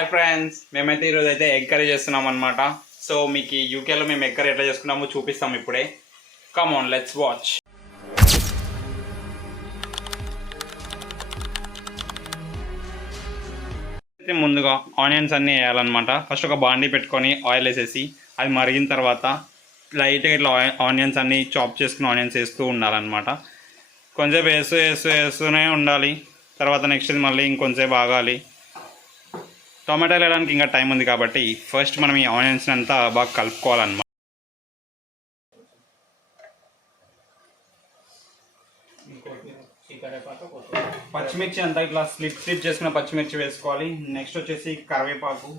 Hi friends, మేమైతే ఈరోజు అయితే ఎగ్ కర్రీ చేస్తున్నాం అనమాట. సో మీకు యూకేలో మేము ఎగ్ కర్రీ ఎట్లా చేసుకున్నామో చూపిస్తాం ఇప్పుడే. Come on, let's watch. అయితే ముందుగా ఆనియన్స్ అన్నీ వేయాలన్నమాట. ఫస్ట్ ఒక బాండీ పెట్టుకొని ఆయిల్ వేసేసి అది మరిగిన తర్వాత లైట్గా ఇట్లా ఆనియన్స్ అన్నీ చాప్ చేసుకుని ఆనియన్స్ వేస్తూ ఉండాలన్నమాట. కొంచెంసేపు వేస్తూనే ఉండాలి. తర్వాత నెక్స్ట్ మళ్ళీ ఇంకొంచెంసేపు ఆగాలి. టొమాటోలు వేయడానికి ఇంకా టైం ఉంది కాబట్టి ఫస్ట్ మనం ఈ ఆనియన్స్ అంతా బాగా కలుపుకోవాలన్నమాట. పచ్చిమిర్చి అంతా ఇట్లా స్లిప్ చేసుకున్న పచ్చిమిర్చి వేసుకోవాలి. నెక్స్ట్ వచ్చేసి కరివేపాకు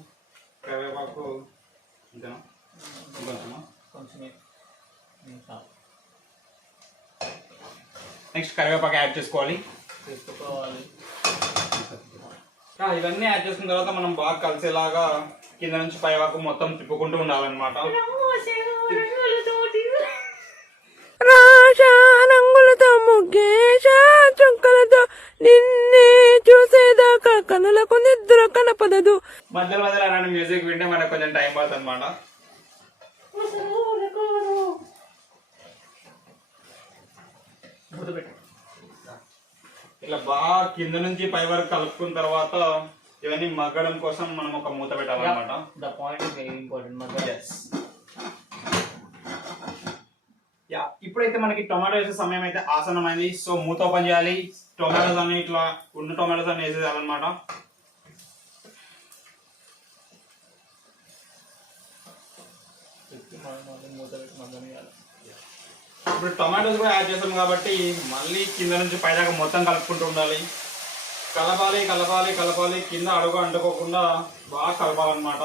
నెక్స్ట్ కరివేపాకు యాడ్ చేసుకోవాలి. ఇవన్నీ యాడ్ చేసుకున్న తర్వాత మనం బాగా కలిసేలాగా కింద నుంచి పై వరకు మొత్తం తిప్పుకుంటూ ఉండాలన్నమాట. రంగులతో ముగ్గేశ చుక్కలతో నిన్నే చూసేదాకా కనులకు నిద్ర కనపడదు. మధ్యలో అలాంటి మ్యూజిక్ వింటే మనకు కొంచెం టైం పాస్ అనమాట. ఇట్లా బాగా కింద నుంచి పై వరకు కలుపుకున్న తర్వాత ఇవన్నీ మగ్గడం కోసం మనం ఒక మూత పెట్టాలన్నమాట. ఇప్పుడైతే మనకి టొమాటో వేసే సమయం అయితే ఆసనమైంది. సో మూత ఓపెన్ చేయాలి. టొమాటోస్ అన్ని ఇట్లా ఉన్న టొమాటోస్ అన్ని వేసేయాలన్నమాట. ఇప్పుడు టొమాటోస్ కూడా యాడ్ చేస్తాం కాబట్టి మళ్ళీ కింద నుంచి పైదాకా మొత్తం కలుపుకుంటూ ఉండాలి. కలపాలి కింద అడుగు అంటుకోకుండా బాగా కలపాలన్నమాట.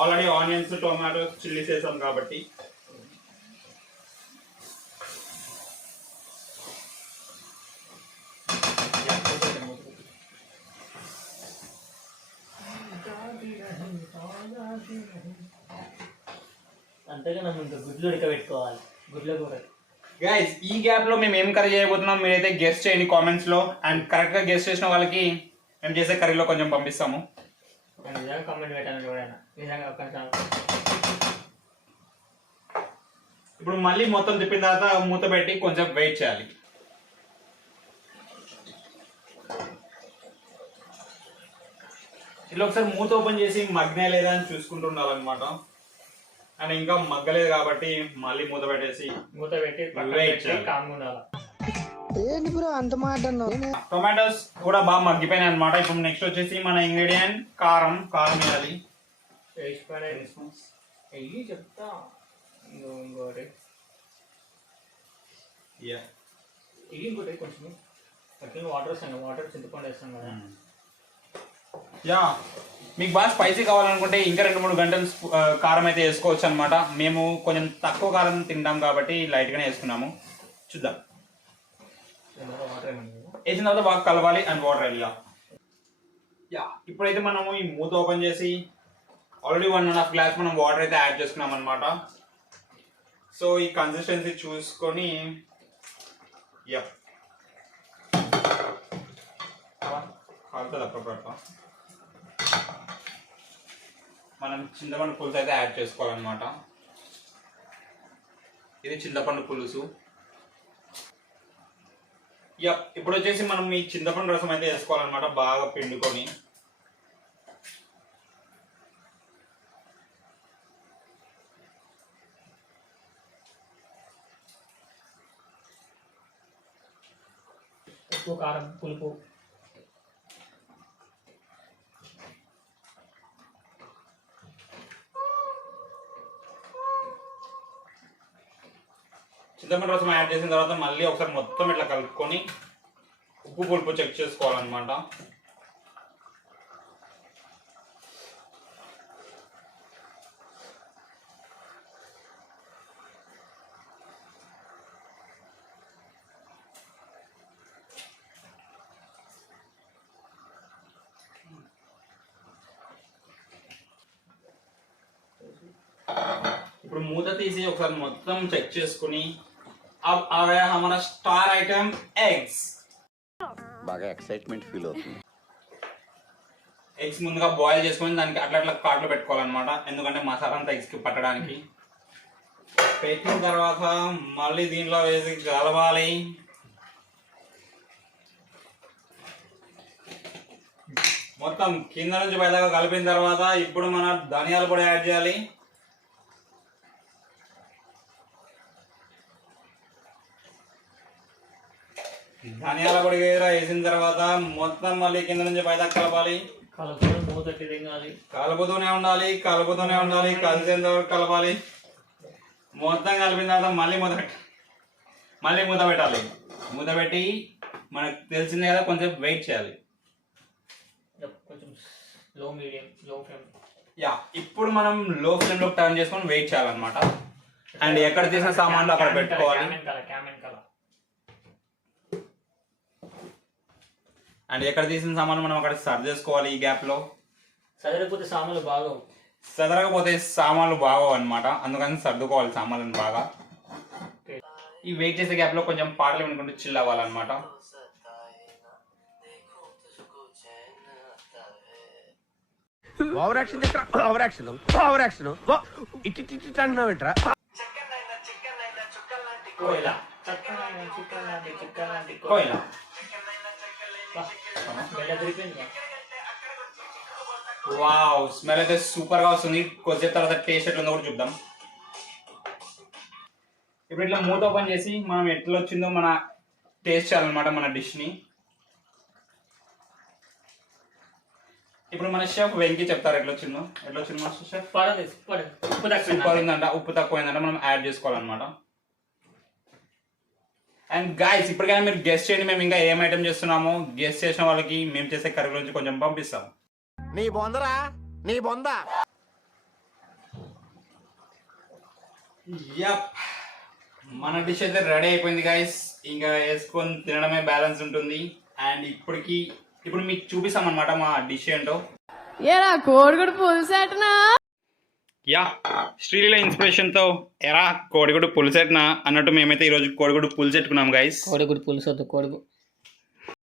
ఆల్రెడీ ఆనియన్స్ టొమాటోస్ చిల్లీస్ వేసాం కాబట్టి. అంతేగా గుడ్లు ఉడకబెట్టుకోవాలి. గుడ్లు కూడా గైస్, ఈ గ్యాప్ లో మేము ఏం కర్రీ చేయబోతున్నాం మీరైతే గెస్ట్ చేయండి కామెంట్స్ లో. అండ్ కరెక్ట్ గా గెస్ట్ చేసిన వాళ్ళకి మేము చేసే కర్రీలో కొంచెం పంపిస్తాము. నిజంగా కామెంట్ పెట్టాను ఎవరైనా నిజంగా. ఇప్పుడు మళ్ళీ మొత్తం తిప్పిన తర్వాత మూత పెట్టి కొంచెం వెయిట్ చేయాలి. ఇలా ఒకసారి మూత ఓపెన్ చేసి మగ్నే లేదా అని చూసుకుంటూ ఉండాలన్నమాట. అండ్ ఇంకా మగ్గలేదు కాబట్టి మళ్ళీ మూత పెట్టి టొమాటోస్ కూడా బాగా మగ్గిపోయినాయి అనమాట. ఇప్పుడు నెక్స్ట్ వచ్చేసి మన ఇంగ్రీడియంట్ కారం వేయాలి. చెప్తా ఇంకోటి కొంచెం వాటర్ చింతపండు వేస్తాం కదా. మీకు బాగా స్పైసీ కావాలనుకుంటే ఇంకా 2-3 గంటలు కారం అయితే వేసుకోవచ్చు అనమాట. మేము కొంచెం తక్కువ కారం తింటాం కాబట్టి లైట్ గానే వేసుకున్నాము. చూద్దాం. వేసిన తర్వాత బాగా కలవాలి అండ్ వాటర్ వేయాలి. ఇప్పుడైతే మనము ఈ మూత ఓపెన్ చేసి ఆల్రెడీ 1.5 గ్లాస్ మనం వాటర్ అయితే యాడ్ చేసుకున్నాం అనమాట. సో ఈ కన్సిస్టెన్సీ చూసుకొని కాలుతుంది అప్పటికప్పుడు మనం చింతపండు పులుసు అయితే యాడ్ చేసుకోవాలన్నమాట. ఇది చింతపండు పులుసు. ఇప్పుడు వచ్చేసి మనం ఈ చింతపండు రసం అయితే వేసుకోవాలన్నమాట, బాగా పిండుకొని. ఉప్పు కారం పులుపు చింతపండు రసం యాడ్ చేసిన తర్వాత మళ్ళీ ఒకసారి మొత్తం ఇట్లా కలుపుకొని ఉప్పు పులుపు చెక్ చేసుకోవాలన్నమాట. ఇప్పుడు మూత తీసి ఒకసారి మొత్తం చెక్ చేసుకుని अब आ गया हमारा स्टार आइटम एग्स. బాగా ఎక్సైట్మెంట్ ఫీల్ అవుతుంది. ఎగ్స్ ముందుగా బాయిల్ చేసుకొని దానికి అట్లా అట్లా కాట్లు పెట్టుకోవాలన్నమాట, ఎందుకంటే మసాలా అంతా ఎగ్స్కి పట్టడానికి. పెట్టిన తర్వాత మళ్ళీ దీంట్లో వేసి కలపాలి. మొత్తం కింద నుంచి పైదాకా కలిపిన తర్వాత ఇప్పుడు మన ధనియాల పొడి యాడ్ చేయాలి. ధనియాల పొడి వేసిన తర్వాత మొత్తం మళ్ళీ కింద నుంచి పైదాకా కలపాలి. కలుపుకొని మూత తిరగాలి. కలుపుతూనే ఉండాలి, కలిసేంత వరకు కలపాలి. మొత్తం కలిపిన తర్వాత మళ్ళీ మూత పెట్టాలి. మూత పెట్టి మనకు తెలిసిందే కదా, కొంచెం వెయిట్ చేయాలి. కొంచెం లో ఫ్లేమ్. యా, ఇప్పుడు మనం లో ఫ్లేమ్లో టర్న్ చేసుకొని వెయిట్ చేయాలన్నమాట. అండ్ ఎక్కడ తీసిన సామాన్లు అక్కడ పెట్టుకోవాలి. అండ్ ఎక్కడ తీసిన సామాన్లు మనం అక్కడ సర్వ్ చేసుకోవాలి. ఈ గ్యాప్లో సదరకపోతే సామాన్లు బాగోవు అనమాట, అందుకని సర్దుకోవాలి సామాన్లను బాగా. ఈ వెయిట్ చేసే గ్యాప్లో కొంచెం పాటలు వినుకుంటూ చిల్ అవ్వాలన్నమాట. ఓవర్ యాక్షన్ ఇటు అంటున్నావు ఏంట్రా? కోయిలా వావ్, స్మెల్ అయితే సూపర్ గా వస్తుంది. కొద్దిసేపు తర్వాత టేస్ట్ ఎట్లా ఉందో కూడా చూద్దాం. ఇప్పుడు ఇట్లా మూత ఓపెన్ చేసి మనం ఎట్లా వచ్చిందో మన టేస్ట్ చేయాలన్నమాట మన డిష్ ని. ఇప్పుడు మన షెఫ్ వెంకీ చెప్తారు ఎట్లా వచ్చిందో మాస్టర్ షెఫ్. సూపర్ ఉందంట, ఉప్పు తక్కువైందంట, మనం యాడ్ చేసుకోవాలన్నమాట. అండ్ గైస్, ఇప్పటికైనా మీరు గెస్ట్ చేయండి, మేము ఇంకా ఏం ఐటమ్ చేస్తున్నామో. గెస్ట్ చేసిన వాళ్ళకి మేము చేసే కర్రీ గురించి కొంచెం పంపిస్తాం. నీ బొందా యప్, మన డిష్ అయితే రెడీ అయిపోయింది గైస్. ఇంకా వేసుకొని తినడమే బ్యాలెన్స్ ఉంటుంది. అండ్ ఇప్పుడు మీకు చూపిస్తాం అనమాట మా డిష్ ఏంటో. ఏరా కోడిగుడు పులుసేటనా? యా, శ్రీలీల ఇన్స్పిరేషన్తో ఎరా కోడిగుడు పులుసెట్నా అన్నట్టు మేమైతే ఈరోజు కోడిగుడు పులుసెట్టుకున్నాం గైస్. కోడిగుడు పులుసు వద్దు,